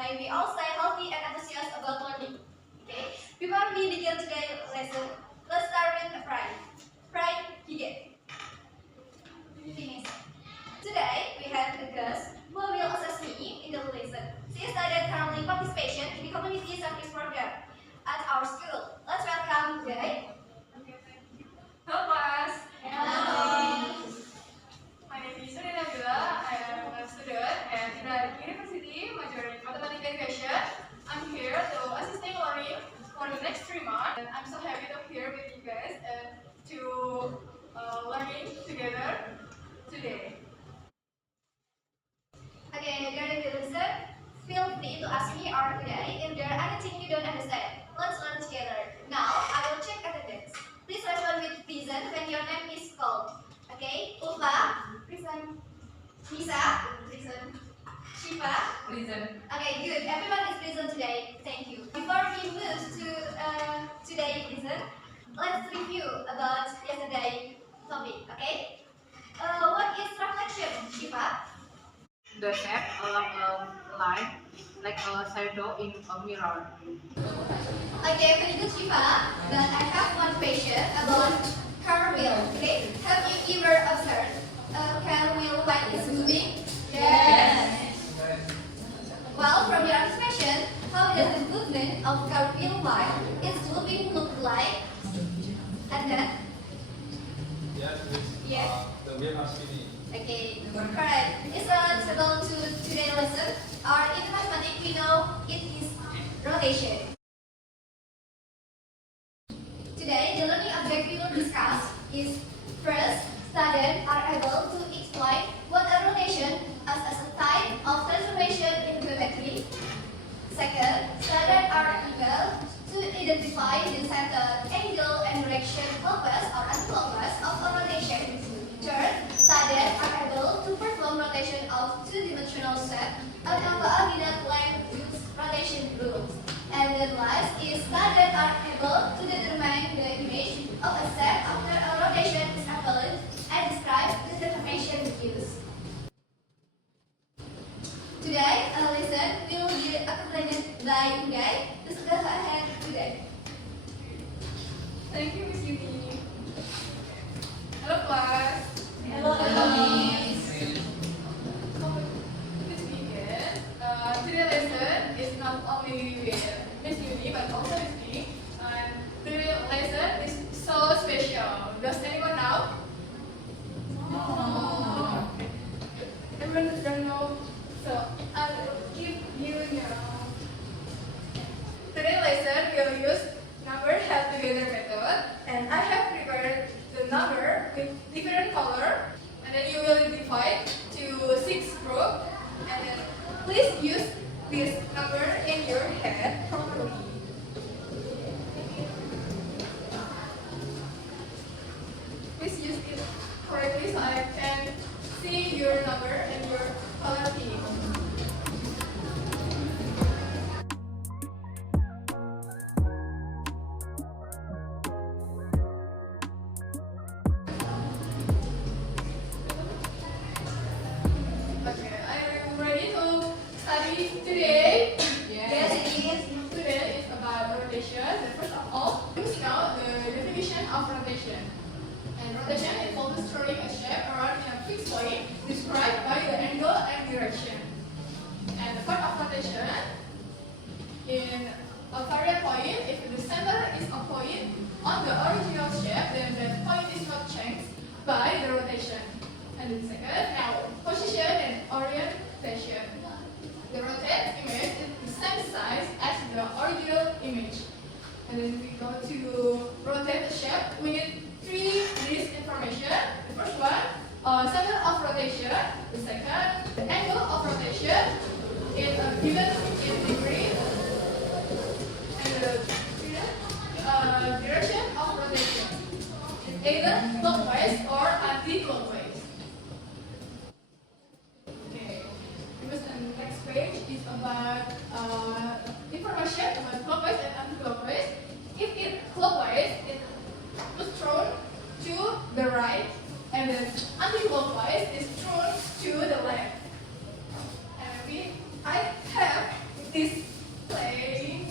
may we all stay healthy and enthusiastic about learning. Okay? Before we begin today's lesson, let's start with a phrase. Phrase begin. Finish. Today we have a guest who will assist me in the lesson. She studied currently participation in the community service program at our school. Let's welcome Jay. Hello class. Hello. My name is Surya Nabila. I am a student at Ibrahim University, majoring in Mathematics Education. I'm here to assisting learning for the next 3 months. And I'm so happy to be here with you guys and to learning together today. Okay, during the lesson, feel free to ask me or today if there are anything you don't understand. Let's learn together. Now, I will check attendance. Please respond with present when your name is called. Okay, Ulfa, present. Nisa, present. Shiva, Present. okay, good. Everyone is present today. Thank you. Before we move to today's lesson, let's review about yesterday's topic. Okay. What is reflection, Shiva? The shape of a light, like a shadow in a mirror. Okay, very good, Shiva. Then I have one question about car wheel. Okay, have you ever observed a car wheel when it's moving? Yes. Well, from your observation, how does the movement of car wheel while it's moving look like? And then, Yes, please. Yes. The wheel are spinning. okay, correct. It's relatable to today's lesson. Or in mathematics, we know it is rotation. Today, the learning object we will discuss is first, students are able to explain what a rotation as a type of transformation in geometry. Second, students are able to identify the center, angle, and direction clockwise or anti-clockwise of a rotation. Third, students are able to perform rotation of two-dimensional shape and a coordinate line use rotation rules. And the last is students are able to determine the image of a shape after a rotation is applied and describe the deformation used. Today, our lesson will be accompanied by Uday. Let's go ahead, Uday. Thank you, Miss Yuni. Hello class. Hello, Miss. Let's begin. Today's lesson is not only with Miss Yuni but also with me. And today's lesson is so special. Does anyone know? No. Everyone don't know. So I will give you now. Today's lesson will use number held together method, and I have prepared the number with different color, and then you will divide to 6 groups, and then please use this number in your head properly. Please use it correctly so I can see your number and your color key. Okay, are you ready to study today? Yes, it is. Today is about rotation. First of all, let's know the definition of rotation. And rotation involves throwing a shape around in a fixed point described by the angle and direction. And the part of rotation in a variant point, if the center is a point on the original shape, then that point is not changed by the rotation. And the second, now position and orientation. The rotated image is the same size as the original image. And then we go to rotate the shape. We need 3 this information. The first one, center of rotation. The second, the angle of rotation is given in degree. And the direction of rotation is either clockwise or anti-clockwise. Okay. Because the next page is about information about clockwise and anti-clockwise. If it clockwise, it was thrown to the right, and then anti-clockwise is thrown to the left. And I have this play.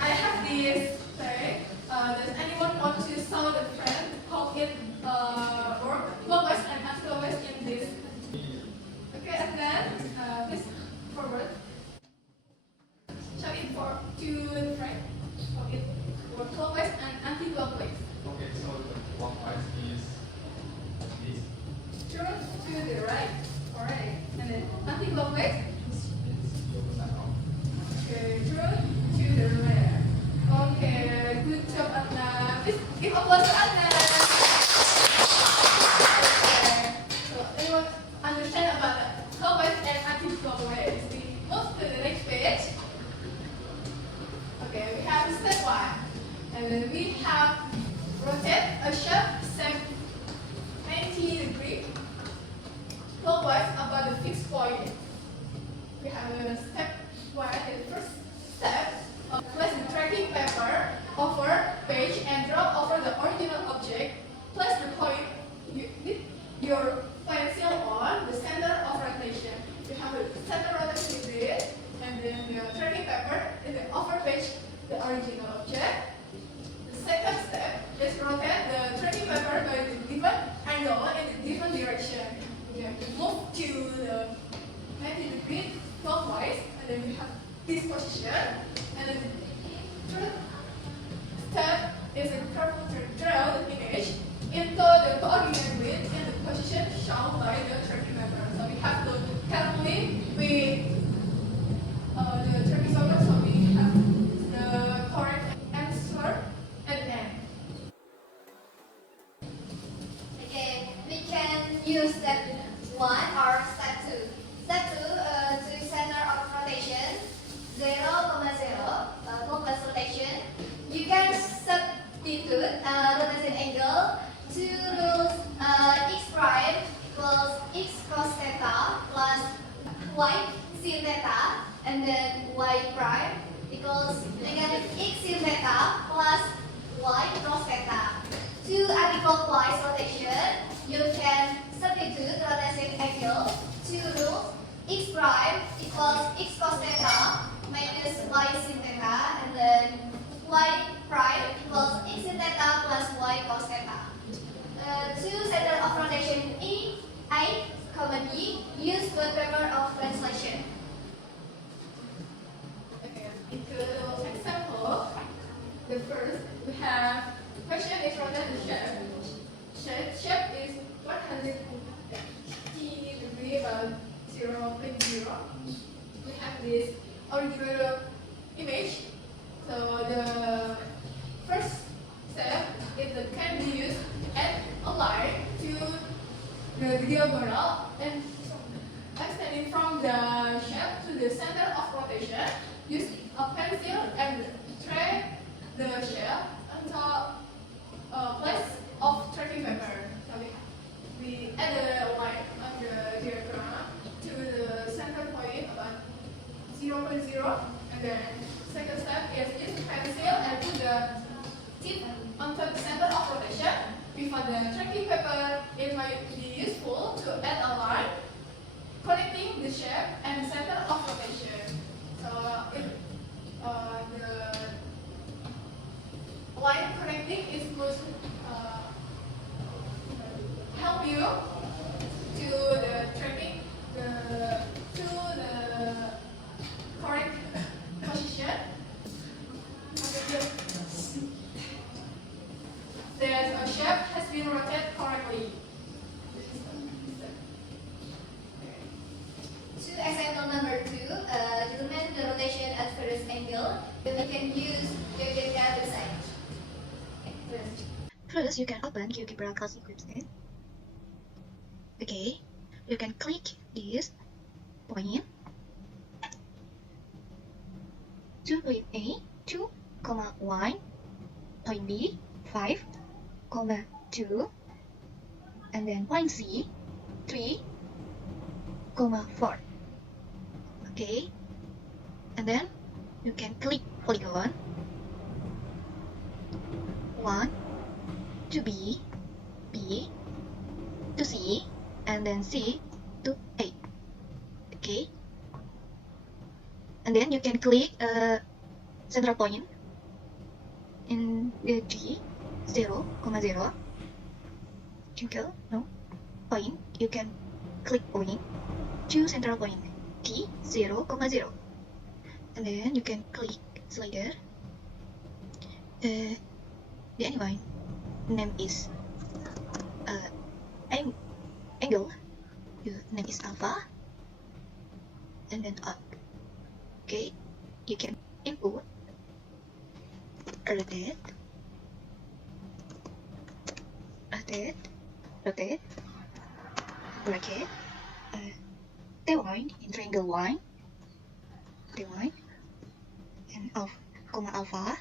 I have this play. Does anyone want to solve the friend? How it work? Clockwise and anti-clockwise in this. Okay, and then please forward. Show it for to the right. How it work clockwise and anti-clockwise. Okay, so the clockwise is this. Turn to the right. Alright. And then anti-clockwise. It's the opposite of. Okay, turn to the left. Okay, good job, Adnan. Please give applause to Adnan. Okay. So anyone understand about the clockwise and anti-clockwise? We move to the next page. Okay, we have step one. And then we have rotate a shape 90 degrees clockwise about the fixed point. We have a step one. The first step, place the tracking paper over page and drop over the original object. Place the point with your pencil on the center of rotation. You have a center rotation grid, and then the tracking paper in the over page, the original object. The second step is rotate the tracking paper by the given angle in the different direction. You have to move to the 90 degrees clockwise, and then you have this position. And then the third step is a careful to draw the image into the coordinate grid in the position shown by the tracking paper. So we have to carefully with the tracking paper, so we have the correct answer at the end. Okay, we can use step 1 or step 2. Step 2, to center of rotation, 0,0, clockwise rotation. You can substitute rotation angle. Two rules, x prime equals x cos theta plus y sin theta, and then y prime equals negative x sin theta plus y cos theta. To anti-clockwise rotation, you can substitute rotation angle. Two rules, x prime equals x cos theta minus y sin theta, and then y prime equals x sin theta plus y cos theta. To center of rotation A, B, use word paper of translation. Okay, into a little example. The first, we have question is rotate the shape. Shape is 180 degree about 0.0. We have this original image. So the first step is the can be used and align to the diagonal and extending from the shape to the center of rotation. Use a pencil and trace the shape until place of tracking paper. So we add a line on the diagram to the center point about 0.0, and then second step is use pencil and put the tip onto the center of rotation. Before the tracking paper, it might be useful to add a line connecting the shape and the center of rotation. So the line connecting is good. Help you to the tracking to the correct position. That a shape has been rotated correctly. To example number 2, determine the rotation at first angle. Then we can use GeoGebra website. Okay, First, you can open GeoGebra Classic website. Okay, you can click this point. 2 point A, 2, y, point B, 5, 2, and then point C, 3, 4. Okay, and then you can click polygon 1 to B, B to C, and then C to A. Okay, and then you can click central point in the T 0, 0. Circle, no, point. You can click point, choose central point T 0, 0, and then you can click slider. The anyway name is angle. The name is alpha, and then up. Okay, you can input, rotate, bracket, tail line in triangle line, and alpha,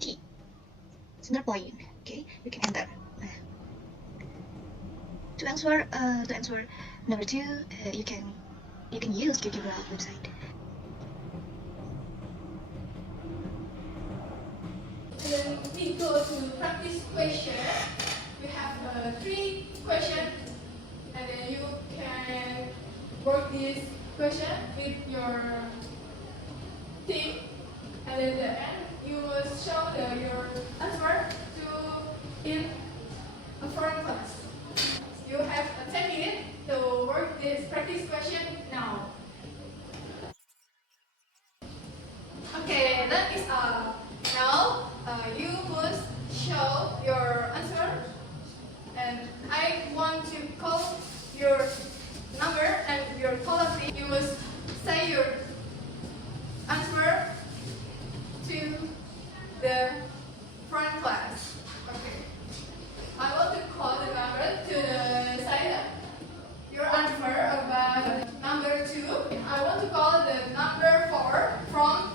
T, center point. Okay, you can enter. To answer number 2, you can use GeoGebra website. Then we go to practice question. We have 3 questions, and then you can work this question with your team, and then at the end you must show your answer in a foreign class. You have 10 minutes to work this practice question now. Okay, that is all. Now you must show your answer, and I want to call your number and your quality. You must say your answer to the front class. Okay. I want to call the number to the side. Your answer about number 2. I want to call the number 4 from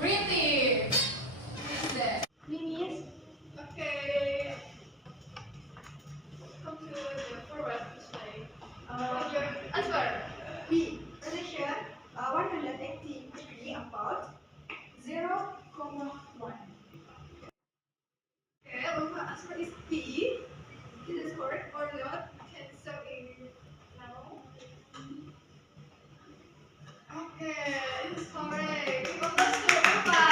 green team. Who's that? Mimis. Okay. Come to the forward side. What's your answer? B. Rotation 180 degree about 0,1. Okay, my answer is B. Is it correct or not? Can show in now. Okay, it is correct. Congrats to Eva.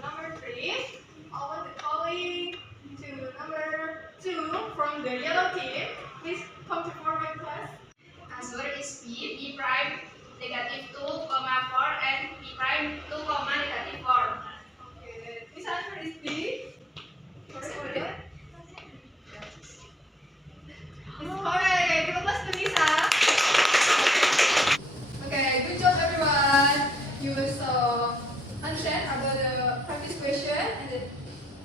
Number 3, I want to calling to number 2 from the yellow team. Please come to forward class. Answer is B, B prime negative 2, 4 and B prime 2, negative 4. Okay, this answer is B. Correct or not? It's correct. Give a applause to Lisa. Okay, good job everyone. You will understand about the practice question, and then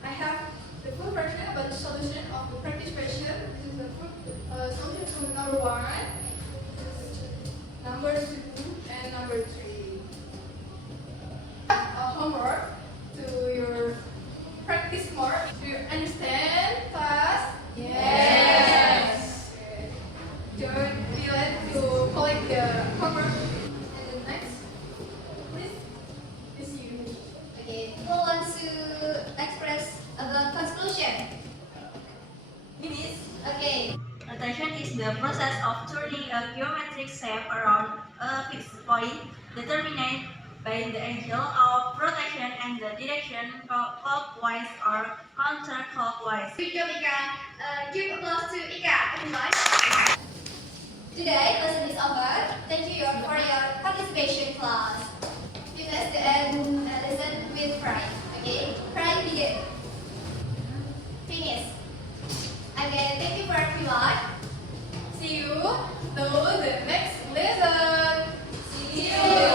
I have the full version about the solution of the practice question. This is the full solution to number 1, number 2, and number 3. Homework to your practice more. Do you understand, class? Yes. Okay. Don't be late to collect the homework. And the next, please, is you. Okay, who wants to express about conclusion? Minis. Okay. Rotation is the process of turning a geometric shape around a fixed point determined by the angle of rotation and the direction clockwise or counterclockwise. Good job, Ika. Give applause to Ika, everyone. Today, lesson is over. Thank you for your participation, class. Finish the lesson with pride. Okay, pride begin. Finish. Again, thank you for everyone. See you to the next lesson. See you.